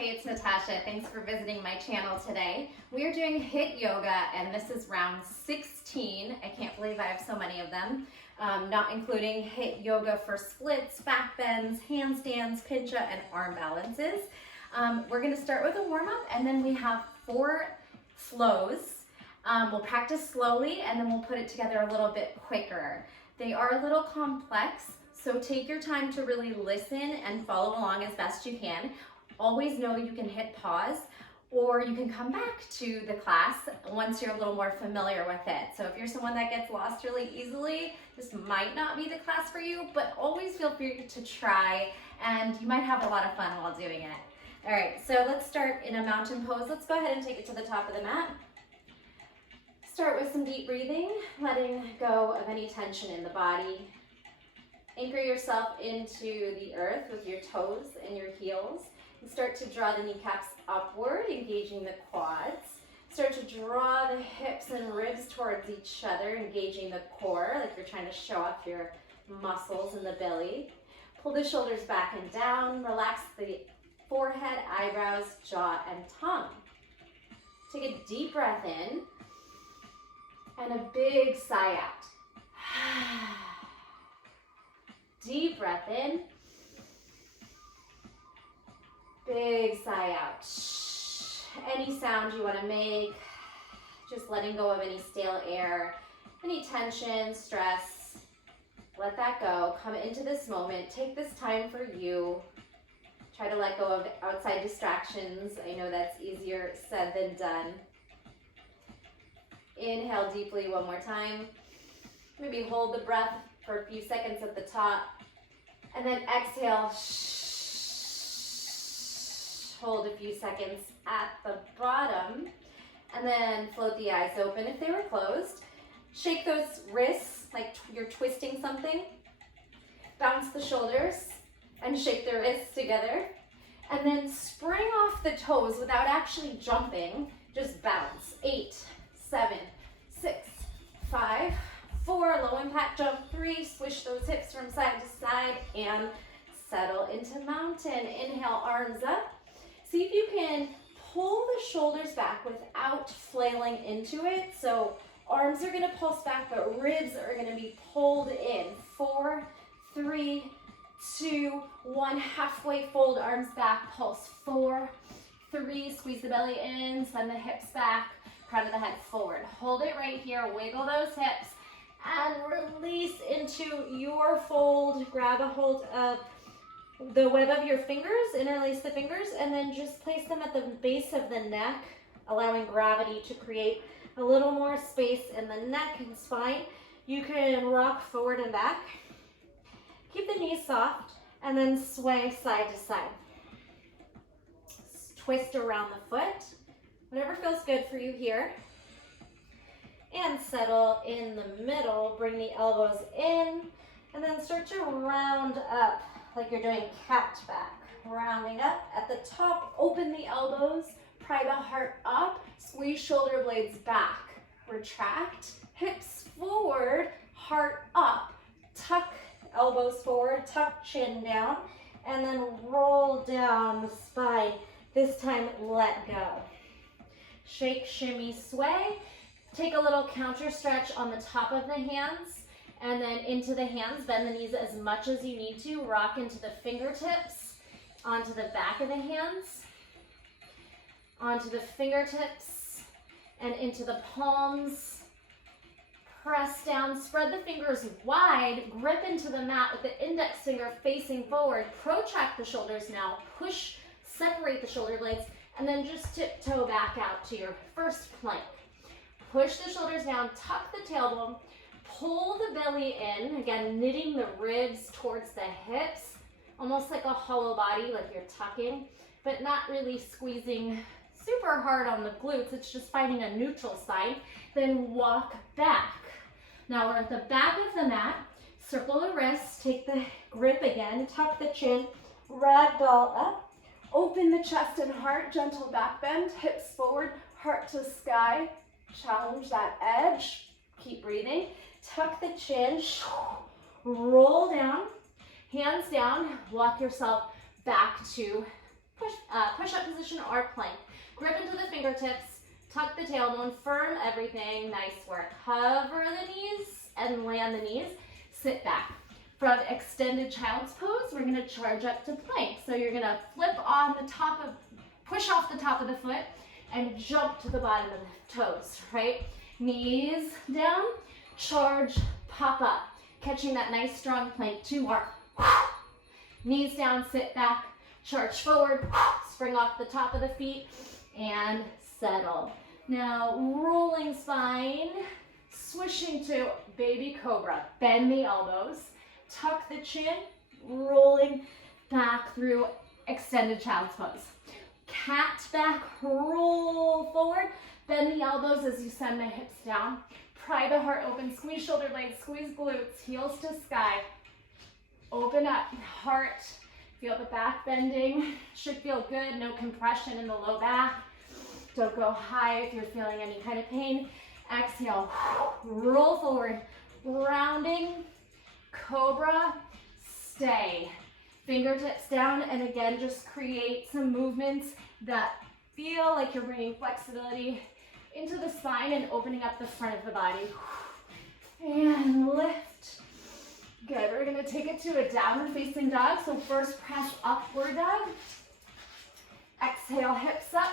Hey, it's Natasha. Thanks for visiting my channel today. We are doing HIIT Yoga, and this is round 16. I can't believe I have so many of them, not including HIIT Yoga for splits, back bends, handstands, pincha, and arm balances. We're going to start with a warm-up, and then we have 4 flows. We'll practice slowly, and then we'll put it together a little bit quicker. They are a little complex, so take your time to really listen and follow along as best you can. Always know you can hit pause, or you can come back to the class once you're a little more familiar with it. So if you're someone that gets lost really easily, this might not be the class for you, but always feel free to try, and you might have a lot of fun while doing it. All right, so let's start in a mountain pose. Let's go ahead and take it to the top of the mat. Start with some deep breathing, letting go of any tension in the body. Anchor yourself into the earth with your toes and your heels. And start to draw the kneecaps upward, engaging the quads. Start to draw the hips and ribs towards each other, engaging the core, like you're trying to show off your muscles in the belly. Pull the shoulders back and down. Relax the forehead, eyebrows, jaw, and tongue. Take a deep breath in and a big sigh out. Deep breath in. Big sigh out. Any sound you want to make, just letting go of any stale air, any tension, stress, let that go. Come into this moment. Take this time for you. Try to let go of outside distractions. I know that's easier said than done. Inhale deeply one more time. Maybe hold the breath for a few seconds at the top. And then exhale. Hold a few seconds at the bottom, and then float the eyes open if they were closed. Shake those wrists like you're twisting something. Bounce the shoulders and shake the wrists together. And then spring off the toes without actually jumping. Just bounce. 8, 7, 6, 5, 4. Low impact jump. 3. Swish those hips from side to side and settle into mountain. Inhale, arms up. See if you can pull the shoulders back without flailing into it. So arms are gonna pulse back, but ribs are gonna be pulled in. 4, 3, 2, 1. Halfway fold, arms back, pulse. 4, 3, squeeze the belly in, send the hips back, crown of the head forward. Hold it right here, wiggle those hips, and release into your fold. Grab a hold of the web of your fingers, interlace the fingers, and then just place them at the base of the neck, allowing gravity to create a little more space in the neck and spine. You can rock forward and back. Keep the knees soft, and then sway side to side. Twist around the foot, whatever feels good for you here. And settle in the middle, bring the elbows in, and then start to round up like you're doing cat back. Rounding up at the top, open the elbows, pry the heart up, squeeze shoulder blades back. Retract, hips forward, heart up. Tuck elbows forward, tuck chin down, and then roll down the spine. This time, let go. Shake, shimmy, sway. Take a little counter stretch on the top of the hands, and then into the hands. Bend the knees as much as you need to. Rock into the fingertips, onto the back of the hands, onto the fingertips, and into the palms. Press down, spread the fingers wide, grip into the mat with the index finger facing forward. Protract the shoulders now. Push, separate the shoulder blades, and then just tiptoe back out to your first plank. Push the shoulders down, tuck the tailbone, pull the belly in, again, knitting the ribs towards the hips, almost like a hollow body, like you're tucking, but not really squeezing super hard on the glutes. It's just finding a neutral side. Then walk back. Now we're at the back of the mat. Circle the wrists, take the grip again, tuck the chin, ragdoll up, open the chest and heart, gentle back bend, hips forward, heart to sky. Challenge that edge. Keep breathing. Tuck the chin, roll down, hands down, walk yourself back to push-up position or plank. Grip into the fingertips, tuck the tailbone, firm everything, nice work. Hover the knees and land the knees, sit back. From extended child's pose, we're gonna charge up to plank. So you're gonna flip on the top of, push off the top of the foot and jump to the bottom of the toes, right? Knees down, charge, pop up. Catching that nice strong plank, 2 more. Knees down, sit back, charge forward, spring off the top of the feet, and settle. Now, rolling spine, swishing to baby cobra. Bend the elbows, tuck the chin, rolling back through extended child's pose. Cat back, roll forward, bend the elbows as you send the hips down. Pry the heart open, squeeze shoulder blades, squeeze glutes, heels to sky. Open up, heart, feel the back bending. Should feel good, no compression in the low back. Don't go high if you're feeling any kind of pain. Exhale, roll forward, rounding, cobra, stay. Fingertips down, and again, just create some movements that feel like you're bringing flexibility into the spine and opening up the front of the body. And lift. Good, we're gonna take it to a downward facing dog. So first press upward dog. Exhale, hips up.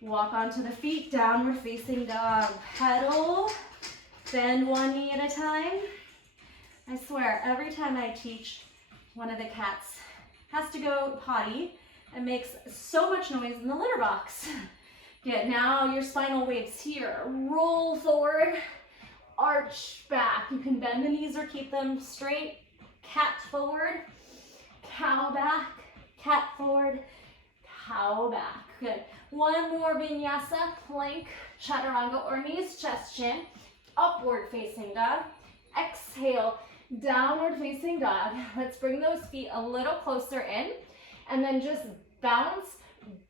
Walk onto the feet, downward facing dog. Pedal, bend one knee at a time. I swear, every time I teach, one of the cats has to go potty and makes so much noise in the litter box. Good, now your spinal waves here. Roll forward, arch back. You can bend the knees or keep them straight. Cat forward, cow back, cat forward, cow back. Good. One more vinyasa, plank, chaturanga or knees, chest, chin. Upward facing dog. Exhale, downward facing dog. Let's bring those feet a little closer in and then just bounce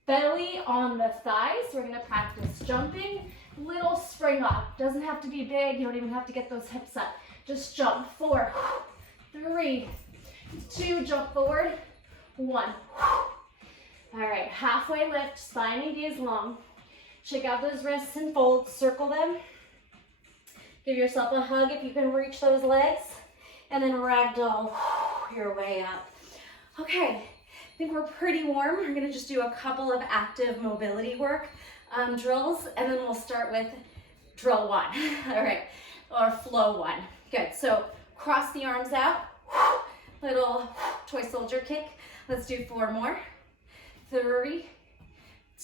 belly on the thighs. We're gonna practice jumping, little spring up. Doesn't have to be big, you don't even have to get those hips up. Just jump, 4, 3, 2, jump forward, 1. All right, halfway lift, spine and gaze long. Shake out those wrists and fold, circle them. Give yourself a hug if you can reach those legs. And then ragdoll your way up. Okay, I think we're pretty warm. We're gonna just do a couple of active mobility work drills, and then we'll start with drill 1, all right, or flow 1. Good, so cross the arms out, little toy soldier kick. Let's do 4 more. 3,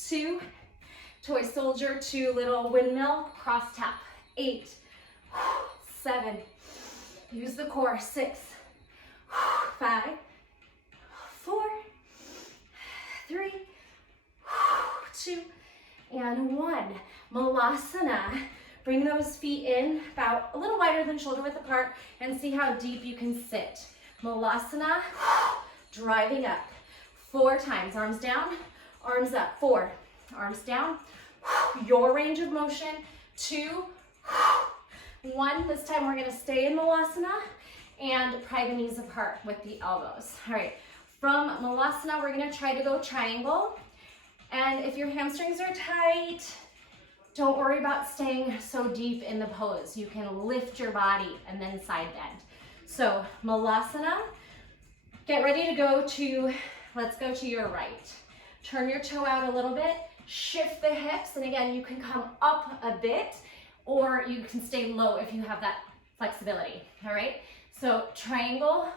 2, toy soldier, 2, little windmill, cross tap. 8, 7, use the core. 6, 5, 4, 3, 2, and 1. Malasana. Bring those feet in about a little wider than shoulder width apart and see how deep you can sit. Malasana, driving up. 4 times. Arms down, arms up. 4, arms down. Your range of motion. 2, 1. This time we're gonna stay in Malasana and pry the knees apart with the elbows. All right, from Malasana, we're gonna try to go triangle. And if your hamstrings are tight, don't worry about staying so deep in the pose. You can lift your body and then side bend. So Malasana, get ready to go to, let's go to your right. Turn your toe out a little bit, shift the hips, and again, you can come up a bit, or you can stay low if you have that flexibility, all right? So triangle,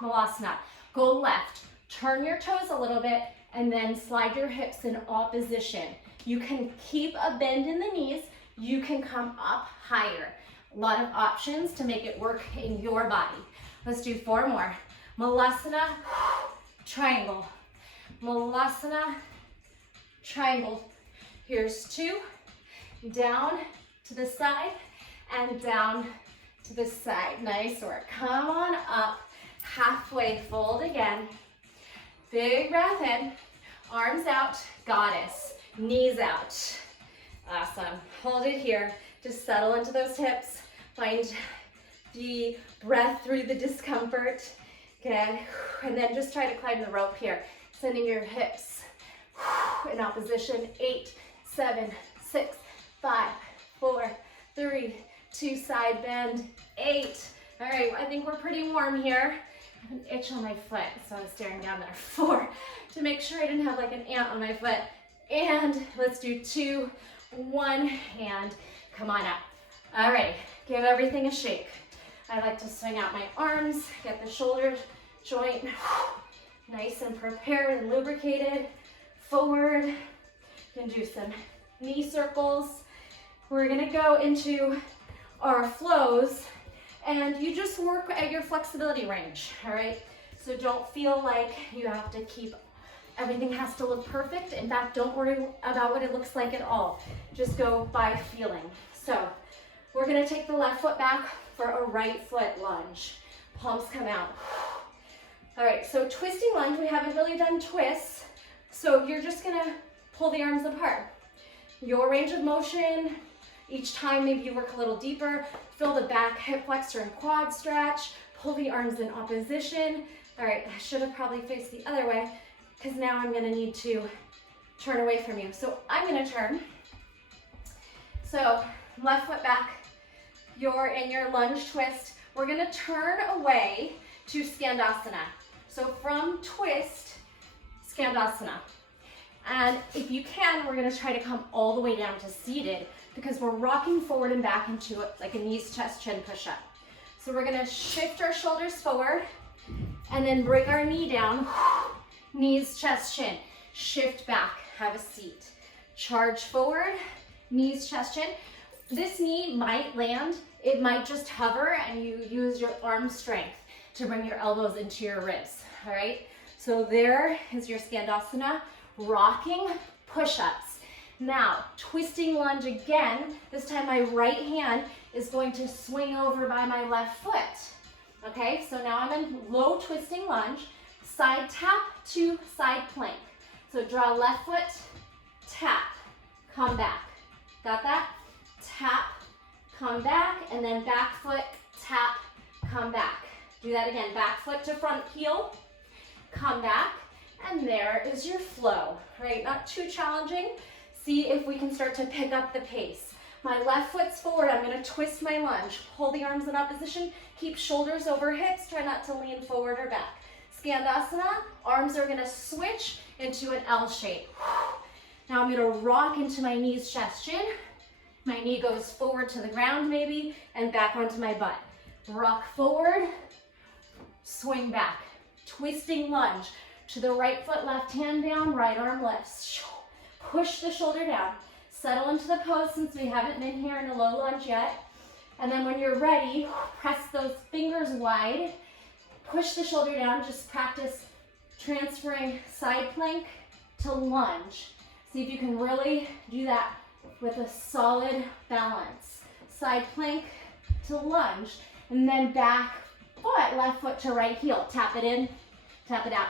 Malasana. Go left, turn your toes a little bit, and then slide your hips in opposition. You can keep a bend in the knees, you can come up higher. A lot of options to make it work in your body. Let's do 4 more. Malasana, triangle. Malasana, triangle. Here's 2, down to the side and down to the side. Nice work. Come on up, halfway fold again. Big breath in, arms out, goddess, knees out. Awesome. Hold it here. Just settle into those hips. Find the breath through the discomfort. Good. And then just try to climb the rope here. Sending your hips in opposition. 8, 7, 6, 5, 4, 3, 2, side bend. 8. All right, I think we're pretty warm here. I have an itch on my foot, so I'm staring down there. 4, to make sure I didn't have like an ant on my foot. And let's do 2, 1, and come on up. All right, give everything a shake. I like to swing out my arms, get the shoulder joint nice and prepared and lubricated. Forward. You can do some knee circles. We're gonna go into our flows, and you just work at your flexibility range, all right? So don't feel like you have to keep, everything has to look perfect. In fact, don't worry about what it looks like at all. Just go by feeling. So we're gonna take the left foot back for a right foot lunge. Palms come out. All right, so twisting lunge, we haven't really done twists. So you're just gonna pull the arms apart. Your range of motion, each time maybe you work a little deeper, feel the back hip flexor and quad stretch, pull the arms in opposition. All right, I should have probably faced the other way because now I'm gonna need to turn away from you. So I'm gonna turn. So left foot back, you're in your lunge twist. We're gonna turn away to Skandasana. So from twist, Skandasana. And if you can, we're gonna try to come all the way down to seated because we're rocking forward and back into it like a knees, chest, chin push-up. So we're gonna shift our shoulders forward and then bring our knee down, knees, chest, chin. Shift back, have a seat. Charge forward, knees, chest, chin. This knee might land, it might just hover, and you use your arm strength to bring your elbows into your ribs, all right? So there is your Skandasana, rocking push-ups. Now, twisting lunge again. This time my right hand is going to swing over by my left foot. Okay, so now I'm in low twisting lunge, side tap to side plank. So draw left foot, tap, come back. Got that? Tap, come back, and then back foot, tap, come back. Do that again, back foot to front heel, come back, and there is your flow, right? Not too challenging. See if we can start to pick up the pace. My left foot's forward, I'm gonna twist my lunge. Hold the arms in opposition, keep shoulders over hips, try not to lean forward or back. Skandasana, arms are gonna switch into an L shape. Now I'm gonna rock into my knees, chest, chin. My knee goes forward to the ground maybe, and back onto my butt. Rock forward, swing back. Twisting lunge to the right foot, left hand down, right arm lifts. Push the shoulder down. Settle into the pose since we haven't been here in a low lunge yet. And then when you're ready, press those fingers wide. Push the shoulder down. Just practice transferring side plank to lunge. See if you can really do that with a solid balance. Side plank to lunge. And then back foot, left foot to right heel. Tap it in, tap it out,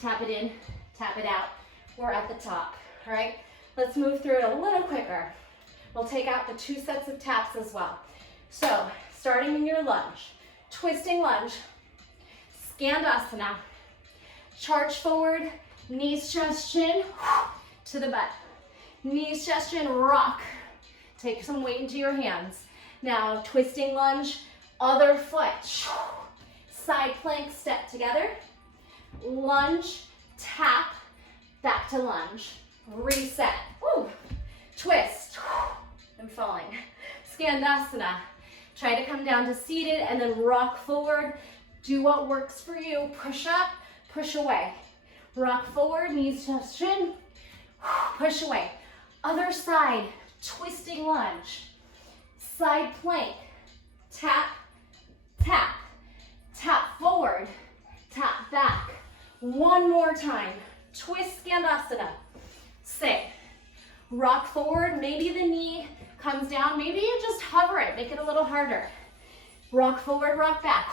tap it in, tap it out. We're at the top, all right? Let's move through it a little quicker. We'll take out the 2 sets of taps as well. So, starting in your lunge, twisting lunge, Skandasana, charge forward, knees, chest, chin, to the butt. Knees, chest, chin, rock. Take some weight into your hands. Now, twisting lunge, other foot. Side plank, step together. Lunge, tap, back to lunge. Reset. Woo. Twist. I'm falling. Skandasana. Try to come down to seated and then rock forward. Do what works for you. Push up, push away. Rock forward, knees, chest, chin. Push away. Other side, twisting lunge. Side plank. Tap, tap. Tap forward, tap back. One more time. Twist Skandasana. Sit. Rock forward. Maybe the knee comes down. Maybe you just hover it. Make it a little harder. Rock forward, rock back.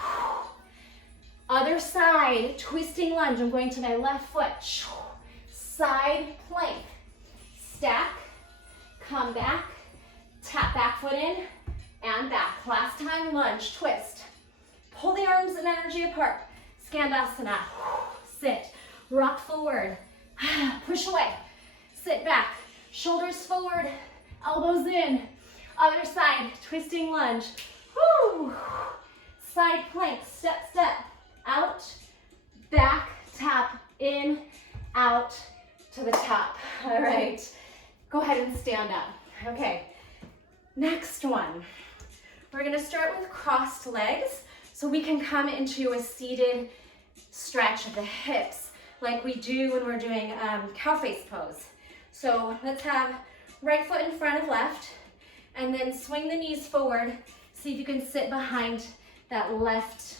Other side, twisting lunge. I'm going to my left foot. Side plank. Stack. Come back. Tap back foot in and back. Last time, lunge, twist. Pull the arms and energy apart. Skandasana. Sit. rock forward, push away, sit back, shoulders forward, elbows in, other side, twisting lunge, woo, side plank, step, step, out, back, tap, in, out, to the top. All right, go ahead and stand up. Okay, next one. We're gonna start with crossed legs so we can come into a seated stretch of the hips like we do when we're doing cow face pose. So let's have right foot in front of left and then swing the knees forward. See if you can sit behind that left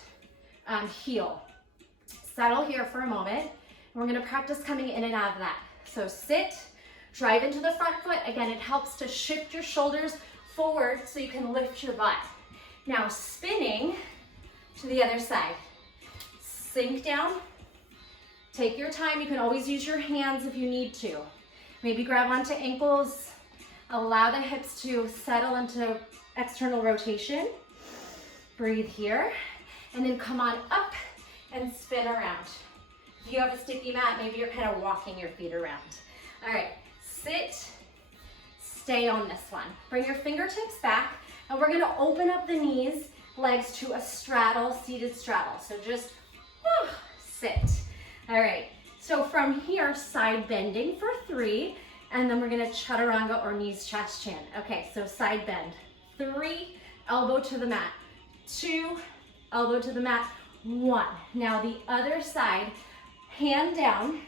heel. Settle here for a moment. We're gonna practice coming in and out of that. So sit, drive into the front foot. Again, it helps to shift your shoulders forward so you can lift your butt. Now spinning to the other side. Sink down, take your time. You can always use your hands if you need to. Maybe grab onto ankles, allow the hips to settle into external rotation. Breathe here, and then come on up and spin around. If you have a sticky mat, maybe you're kind of walking your feet around. All right, sit, stay on this one. Bring your fingertips back, and we're gonna open up the knees, legs to a straddle, seated straddle. So just sit. All right, so from here, side bending for 3, and then we're gonna chaturanga or knees, chest, chin. Okay, so side bend. 3, elbow to the mat. 2, elbow to the mat. 1. Now the other side, hand down.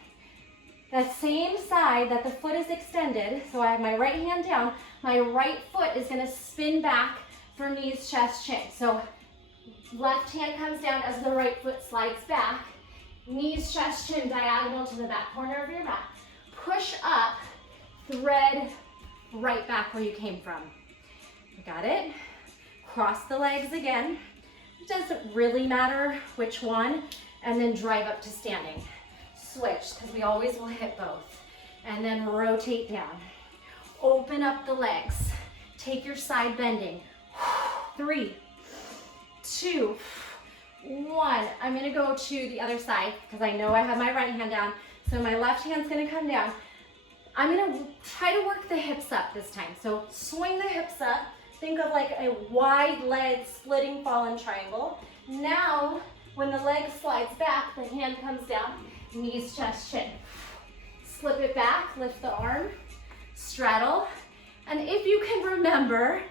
That same side that the foot is extended, so I have my right hand down, my right foot is gonna spin back for knees, chest, chin. So left hand comes down as the right foot slides back. Knees, chest, chin, diagonal to the back corner of your mat. Push up, thread right back where you came from. Got it? Cross the legs again. It doesn't really matter which one. And then drive up to standing. Switch, because we always will hit both. And then rotate down. Open up the legs. Take your side bending. 3, 2, 1. I'm gonna go to the other side because I know I have my right hand down. So my left hand's gonna come down. I'm gonna try to work the hips up this time. So swing the hips up. Think of like a wide leg splitting fallen triangle. Now, when the leg slides back, the hand comes down, knees, chest, chin. Slip it back, lift the arm, straddle. And if you can remember,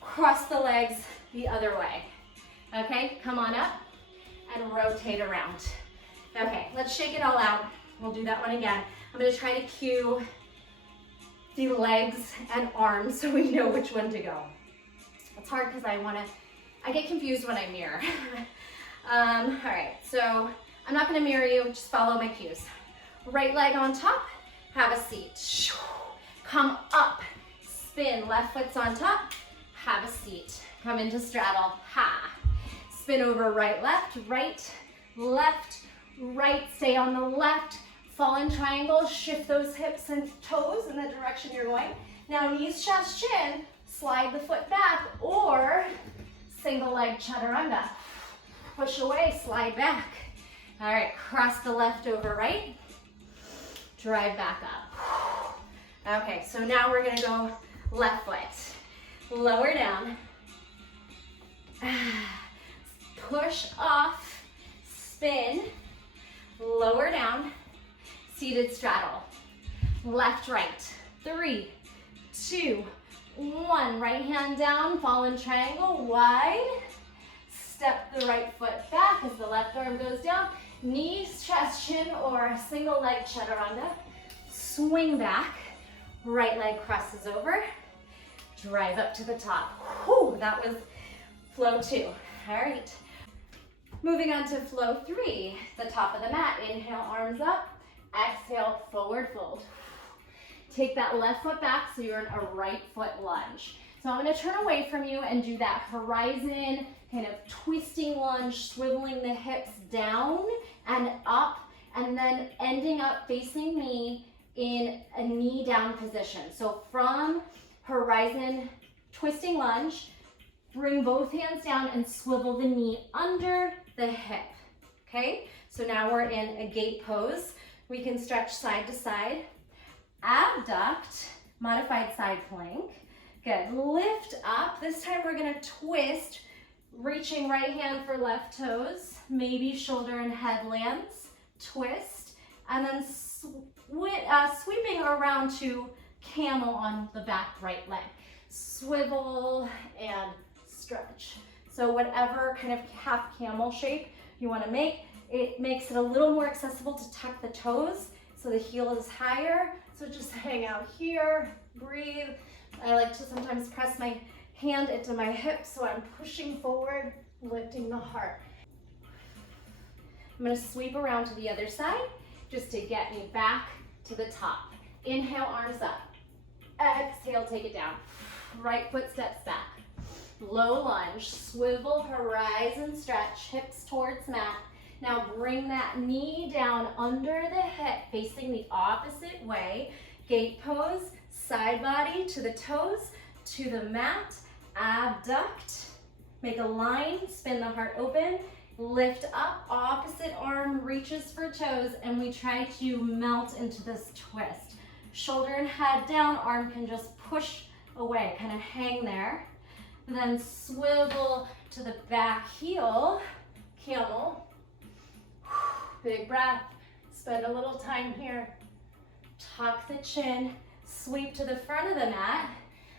cross the legs the other way. Okay, come on up and rotate around. Okay, let's shake it all out. We'll do that one again. I'm gonna try to cue the legs and arms so we know which one to go. It's hard because I get confused when I mirror. All right, so I'm not gonna mirror you, just follow my cues. Right leg on top, have a seat. Come up, spin, left foot's on top, have a seat. Come into straddle, ha. Spin over right, left, right, stay on the left. Fallen triangle, shift those hips and toes in the direction you're going. Now knees, chest, chin, slide the foot back, or single leg chaturanga. Push away, slide back. All right, cross the left over right, drive back up. Okay, so now we're gonna go left foot. Lower down. Push off, spin, lower down, seated straddle. Left, right. 3, 2, 1. Right hand down, fallen triangle, wide. Step the right foot back as the left arm goes down. Knees, chest, chin, or a single leg chaturanga. Swing back, right leg crosses over. Drive up to the top. Whew, that was flow 2. All right. Moving on to flow 3, the top of the mat. Inhale, arms up. Exhale, forward fold. Take that left foot back so you're in a right foot lunge. So I'm gonna turn away from you and do that horizon, kind of twisting lunge, swiveling the hips down and up, and then ending up facing me in a knee down position. So from horizon, twisting lunge, bring both hands down and swivel the knee under the hip, okay? So now we're in a gate pose. We can stretch side to side. Abduct, modified side plank. Good, lift up. This time we're gonna twist, reaching right hand for left toes, maybe shoulder and head lands, twist, and then sweeping around to camel on the back right leg. Swivel and stretch. So whatever kind of half camel shape you want to make, it makes it a little more accessible to tuck the toes so the heel is higher. So just hang out here, breathe. I like to sometimes press my hand into my hip so I'm pushing forward, lifting the heart. I'm going to sweep around to the other side just to get me back to the top. Inhale, arms up. Exhale, take it down. Right foot steps back. Low lunge, swivel, horizon stretch, hips towards mat. Now bring that knee down under the hip, facing the opposite way. Gate pose, side body to the toes, to the mat. Abduct, make a line, spin the heart open. Lift up, opposite arm reaches for toes, and we try to melt into this twist. Shoulder and head down, arm can just push away, kind of hang there. And then swivel to the back heel, camel. Big breath, spend a little time here. Tuck the chin, sweep to the front of the mat.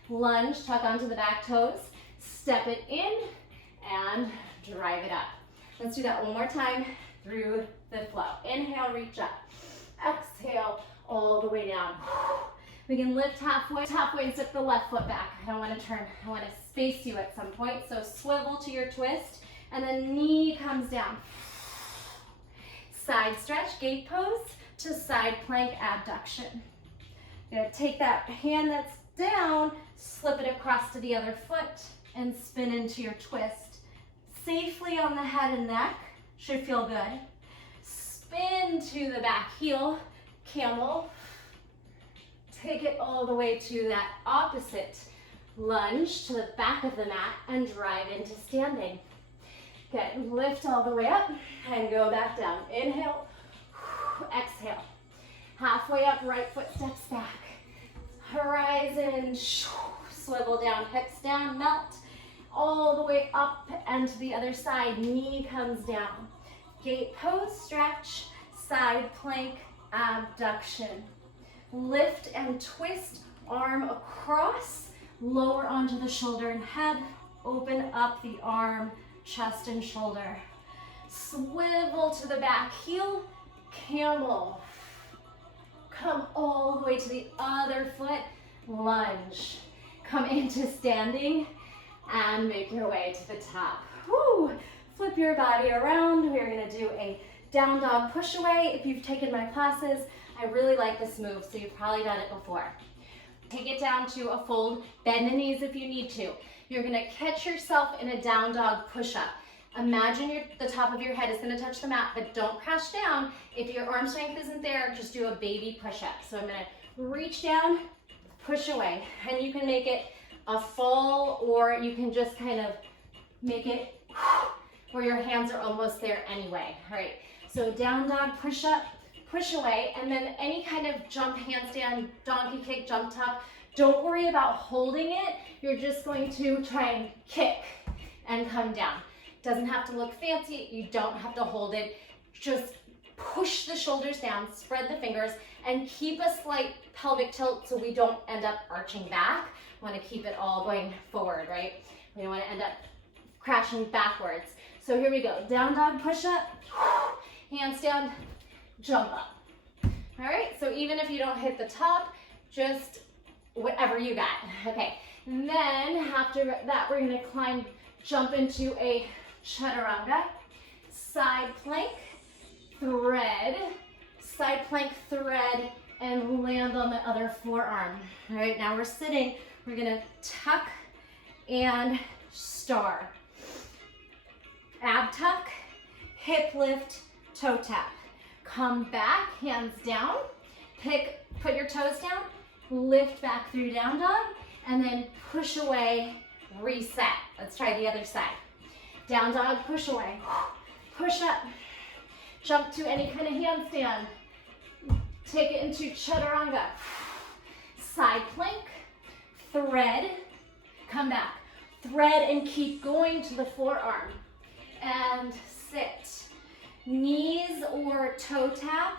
Lunge, tuck onto the back toes, step it in, and drive it up. Let's do that one more time through the flow. Inhale, reach up. Exhale, all the way down. We can lift halfway and step the left foot back. I don't want to turn, I want to space you at some point. So swivel to your twist, and then knee comes down. Side stretch, gate pose to side plank abduction. You're gonna take that hand that's down, slip it across to the other foot, and spin into your twist. Safely on the head and neck, should feel good. Spin to the back heel, camel. Take it all the way to that opposite lunge to the back of the mat and drive into standing. Good, lift all the way up and go back down. Inhale, exhale. Halfway up, right foot steps back. Horizon, swivel down, hips down, melt. All the way up and to the other side, knee comes down. Gate pose, stretch, side plank, abduction. Lift and twist, arm across, lower onto the shoulder and head, open up the arm, chest and shoulder. Swivel to the back heel, camel. Come all the way to the other foot, lunge. Come into standing and make your way to the top. Woo! Flip your body around. We're gonna do a down dog push away. If you've taken my classes, I really like this move, so you've probably done it before. Take it down to a fold, bend the knees if you need to. You're gonna catch yourself in a down dog push-up. Imagine the top of your head is gonna touch the mat, but don't crash down. If your arm strength isn't there, just do a baby push-up. So I'm gonna reach down, push away, and you can make it a fall, or you can just kind of make it where your hands are almost there anyway. All right, so down dog push-up, push away, and then any kind of jump, handstand, donkey kick, jump tuck. Don't worry about holding it. You're just going to try and kick and come down. Doesn't have to look fancy. You don't have to hold it. Just push the shoulders down, spread the fingers, and keep a slight pelvic tilt so we don't end up arching back. We want to keep it all going forward, right? We don't want to end up crashing backwards. So here we go. Down dog push-up, handstand, jump up. All right, so even if you don't hit the top, just whatever you got. Okay, and then after that, we're gonna climb, jump into a chaturanga, side plank, thread, side plank, thread, and land on the other forearm. All right, now we're sitting. We're gonna tuck and star. Ab tuck, hip lift, toe tap. Come back, hands down, put your toes down, lift back through down dog, and then push away, reset. Let's try the other side. Down dog, push away, push up, jump to any kind of handstand, Take it into chaturanga. Side plank, thread, come back. Thread and keep going to the forearm. And sit. Knees or toe tap,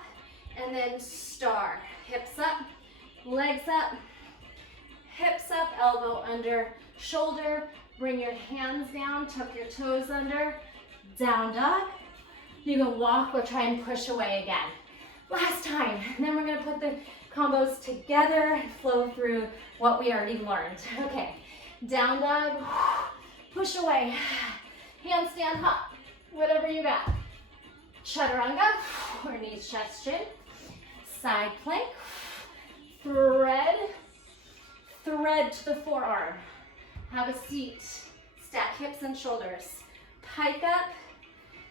and then star. Hips up, legs up, hips up, elbow under shoulder. Bring your hands down, tuck your toes under. Down dog. You can walk or try and push away again. Last time. And then we're going to put the combos together and flow through what we already learned. Okay. Down dog. Push away. Handstand hop. Whatever you got. Chaturanga. Or knees, chest, chin. Side plank. Thread. Thread to the forearm. Have a seat. Stack hips and shoulders. Pike up.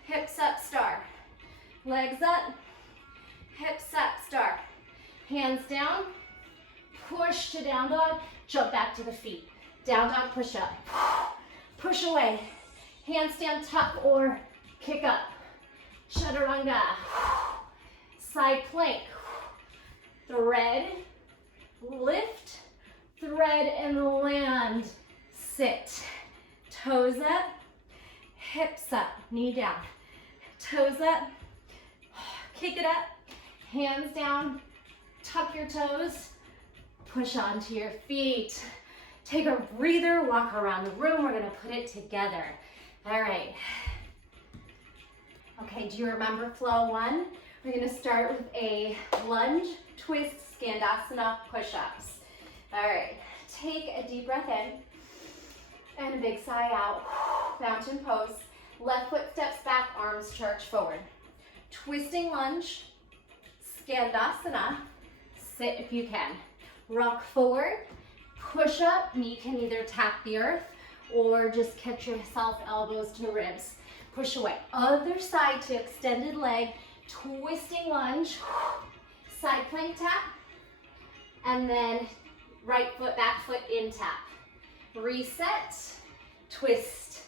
Hips up, star. Legs up. Hips up, star. Hands down. Push to down dog. Jump back to the feet. Down dog, push up. Push away. Handstand tuck or kick up. Chaturanga. Side plank. Thread. Lift. Thread and land. Sit. Toes up. Hips up. Knee down. Toes up. Kick it up. Hands down. Tuck your toes. Push onto your feet. Take a breather. Walk around the room. We're going to put it together. All right. Okay, do you remember flow one? We're going to start with a lunge twist skandasana push-ups. All right. Take a deep breath in and a big sigh out. Mountain pose. Left foot steps back, arms charge forward. Twisting lunge, skandasana. Sit if you can. Rock forward, push up. Knee can either tap the earth or just catch yourself elbows to ribs. Push away. Other side to extended leg, twisting lunge, side plank tap, and then right foot, back foot in tap. Reset, twist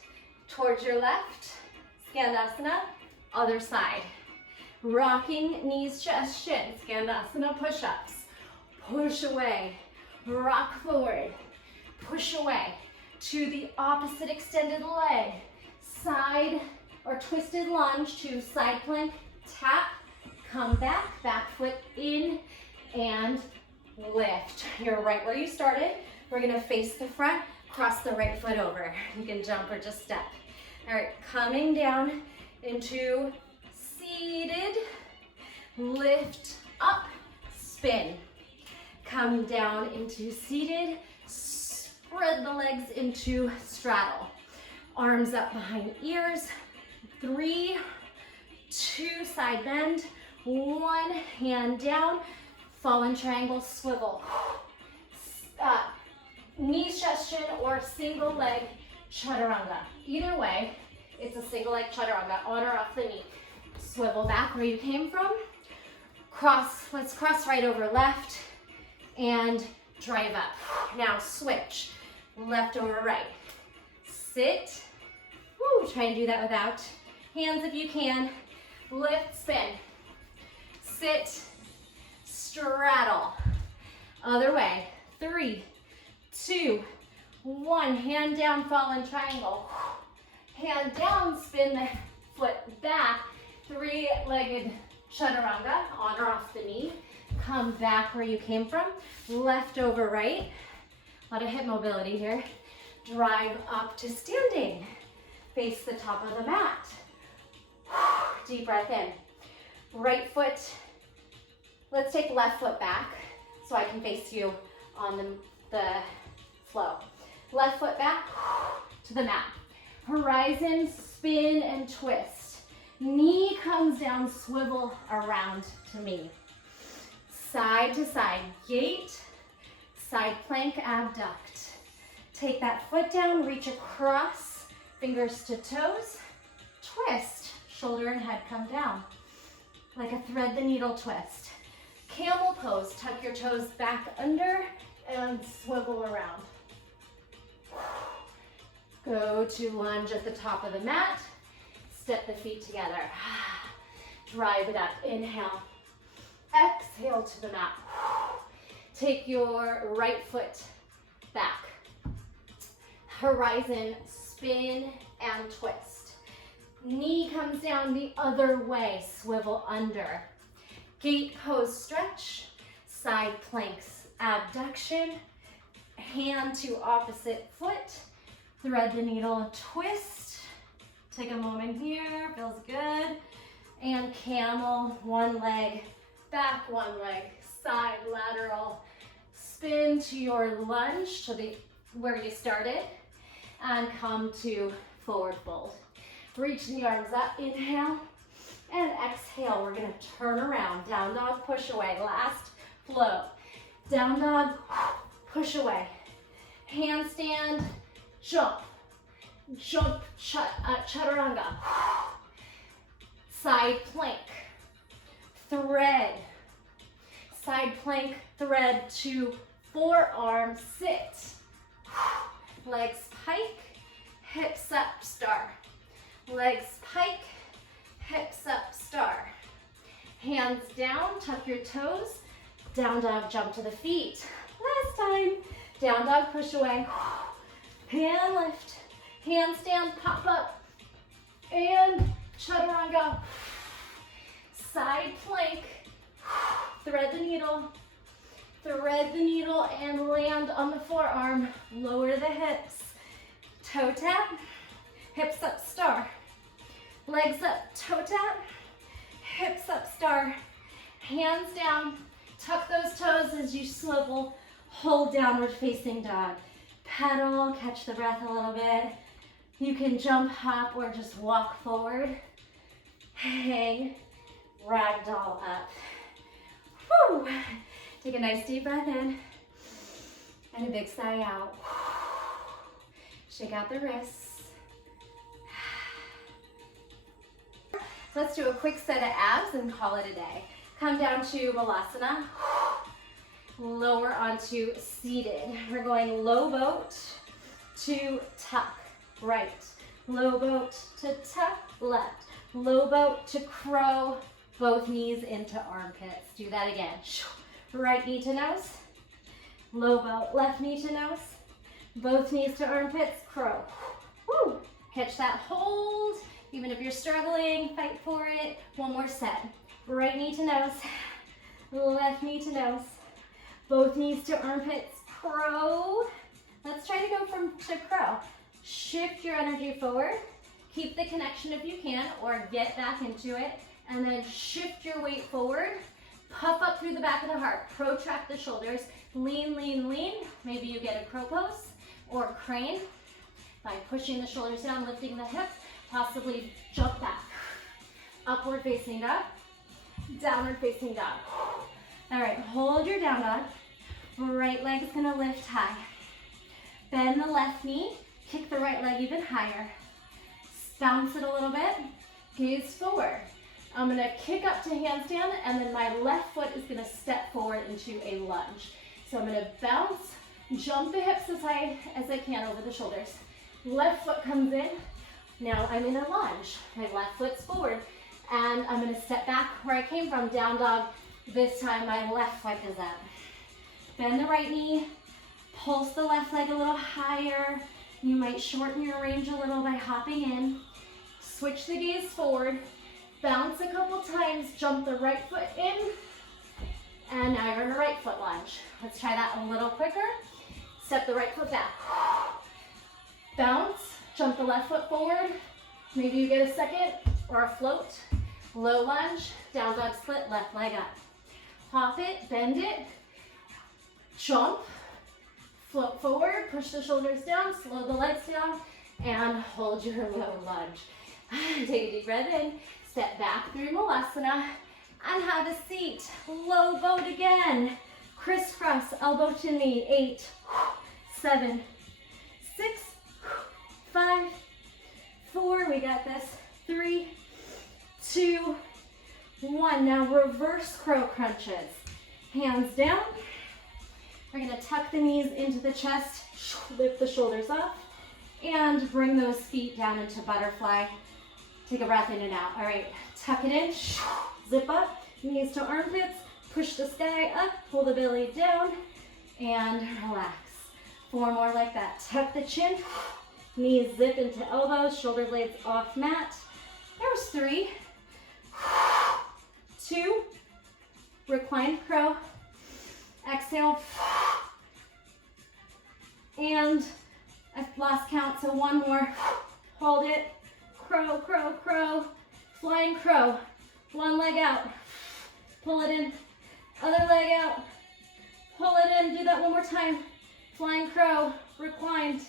towards your left, skandasana, other side. Rocking knees, chest, shin, skandasana push-ups. Push away, rock forward, push away to the opposite extended leg. Side or twisted lunge to side plank, tap, come back, back foot in, and lift. You're right where you started. We're gonna face the front, cross the right foot over. You can jump or just step. All right, coming down into seated, lift up, spin. Come down into seated, spread the legs into straddle. Arms up behind ears. 3, 2, side bend. 1, hand down. Fallen triangle, swivel. Knees, chest, chin, or single leg chaturanga. Either way, it's a single leg chaturanga, on or off the knee. Swivel back where you came from. Cross, let's cross right over left and drive up. Now switch, left over right. Sit, woo, try and do that without hands if you can. Lift, spin. Sit, straddle. Other way, 3, 2, 1, hand down, fallen triangle. Hand down, spin the foot back. 3-legged chaturanga, on or off the knee. Come back where you came from. Left over right. A lot of hip mobility here. Drive up to standing. Face the top of the mat. Deep breath in. Right foot. Let's take left foot back so I can face you on the flow. Left foot back to the mat. Horizon, spin, and twist. Knee comes down, swivel around to me. Side to side, gate, side plank, abduct. Take that foot down, reach across, fingers to toes, twist. Shoulder and head come down, like a thread the needle twist. Camel pose, tuck your toes back under and swivel around. Go to lunge at the top of the mat. Step the feet together. Drive it up. Inhale. Exhale to the mat. Take your right foot back. Horizon, spin and twist. Knee comes down the other way, swivel under. Gate pose stretch, side planks, abduction, hand to opposite foot, thread the needle, twist. Take a moment here, feels good. And camel, one leg, back one leg, side lateral. Spin to your lunge to where you started and come to forward fold. Reach the arms up, inhale and exhale. We're gonna turn around, down dog, push away, last flow. Down dog, push away. Handstand, jump, jump, chaturanga. Side plank, thread, side plank, thread to forearm, sit. Legs pike, hips up, star. Legs pike, hips up, star. Hands down, tuck your toes. Down dog, jump to the feet. Last time, down dog, push away. Hand lift, handstand, pop up. And chaturanga. Side plank, thread the needle and land on the forearm. Lower the hips, toe tap, hips up, star. Legs up, toe tap, hips up, star. Hands down, tuck those toes as you swivel, hold downward facing dog. Pedal, catch the breath a little bit. You can jump, hop, or just walk forward. Hang, ragdoll up. Woo! Take a nice deep breath in and a big sigh out. Shake out the wrists. Let's do a quick set of abs and call it a day. Come down to Malasana. Lower onto seated. We're going low boat to tuck, right. Low boat to tuck, left. Low boat to crow, both knees into armpits. Do that again. Right knee to nose. Low boat, left knee to nose. Both knees to armpits, crow. Woo. Catch that hold. Even if you're struggling, fight for it. One more set. Right knee to nose. Left knee to nose. Both knees to armpits, crow. Let's try to go to crow. Shift your energy forward. Keep the connection if you can, or get back into it. And then shift your weight forward. Puff up through the back of the heart. Protract the shoulders. Lean, lean, lean. Maybe you get a crow pose or crane by pushing the shoulders down, lifting the hips. Possibly jump back. Upward facing dog. Downward facing dog. All right, hold your down dog. Right leg is gonna lift high. Bend the left knee. Kick the right leg even higher. Bounce it a little bit. Gaze forward. I'm gonna kick up to handstand, and then my left foot is gonna step forward into a lunge. So I'm gonna bounce, jump the hips as high as I can over the shoulders. Left foot comes in. Now I'm in a lunge. My left foot's forward, and I'm gonna step back where I came from, down dog. This time my left foot is up. Bend the right knee, pulse the left leg a little higher. You might shorten your range a little by hopping in. Switch the gaze forward. Bounce a couple times, jump the right foot in, and now you're in a right foot lunge. Let's try that a little quicker. Step the right foot back. Bounce, jump the left foot forward. Maybe you get a second or a float. Low lunge, down dog split, left leg up. Hop it, bend it, jump, float forward, push the shoulders down, slow the legs down, and hold your low lunge. Take a deep breath in. Step back through Malasana and have a seat. Low boat again. Crisscross, elbow to knee. 8, 7, 6, 5, 4. We got this. 3, 2, 1. Now reverse crow crunches. Hands down. We're going to tuck the knees into the chest. Lift the shoulders up. And bring those feet down into butterfly. Take a breath in and out. All right, tuck it in, zip up, knees to armpits, Push the sky up, pull the belly down, and relax. 4 more like that. Tuck the chin, knees zip into elbows, shoulder blades off mat. There's 3, 2, reclined crow. Exhale. And last count, so 1 more. Hold it. Crow, crow, crow. Flying crow. 1 leg out. Pull it in. Other leg out. Pull it in. Do that 1 more time. Flying crow. Reclined.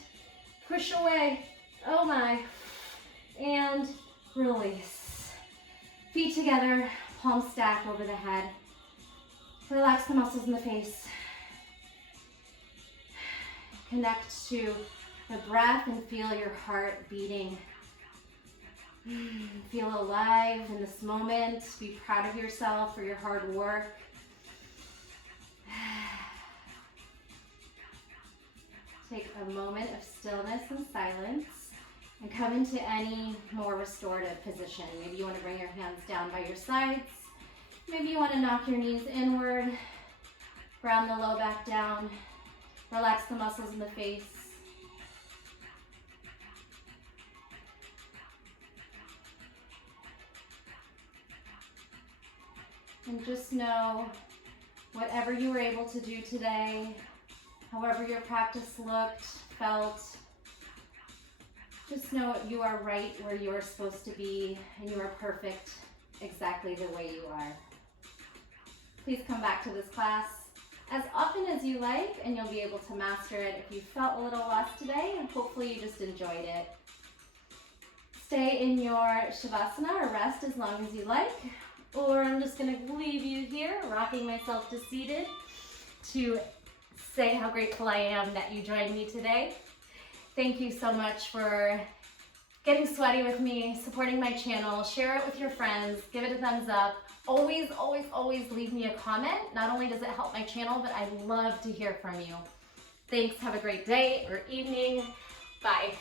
Push away. Oh my. And release. Feet together. Palms stack over the head. Relax the muscles in the face. Connect to the breath and feel your heart beating. Feel alive in this moment. Be proud of yourself for your hard work. Take a moment of stillness and silence and come into any more restorative position. Maybe you want to bring your hands down by your sides. Maybe you want to knock your knees inward, ground the low back down, relax the muscles in the face. And just know, whatever you were able to do today, however your practice looked, felt, just know you are right where you are supposed to be and you are perfect exactly the way you are. Please come back to this class as often as you like and you'll be able to master it if you felt a little lost today, and hopefully you just enjoyed it. Stay in your Shavasana or rest as long as you like, or I'm just going to leave you here, rocking myself to seated to say how grateful I am that you joined me today. Thank you so much for getting sweaty with me, supporting my channel. Share it with your friends, give it a thumbs up. Always, always, always leave me a comment. Not only does it help my channel, but I love to hear from you. Thanks, have a great day or evening. Bye.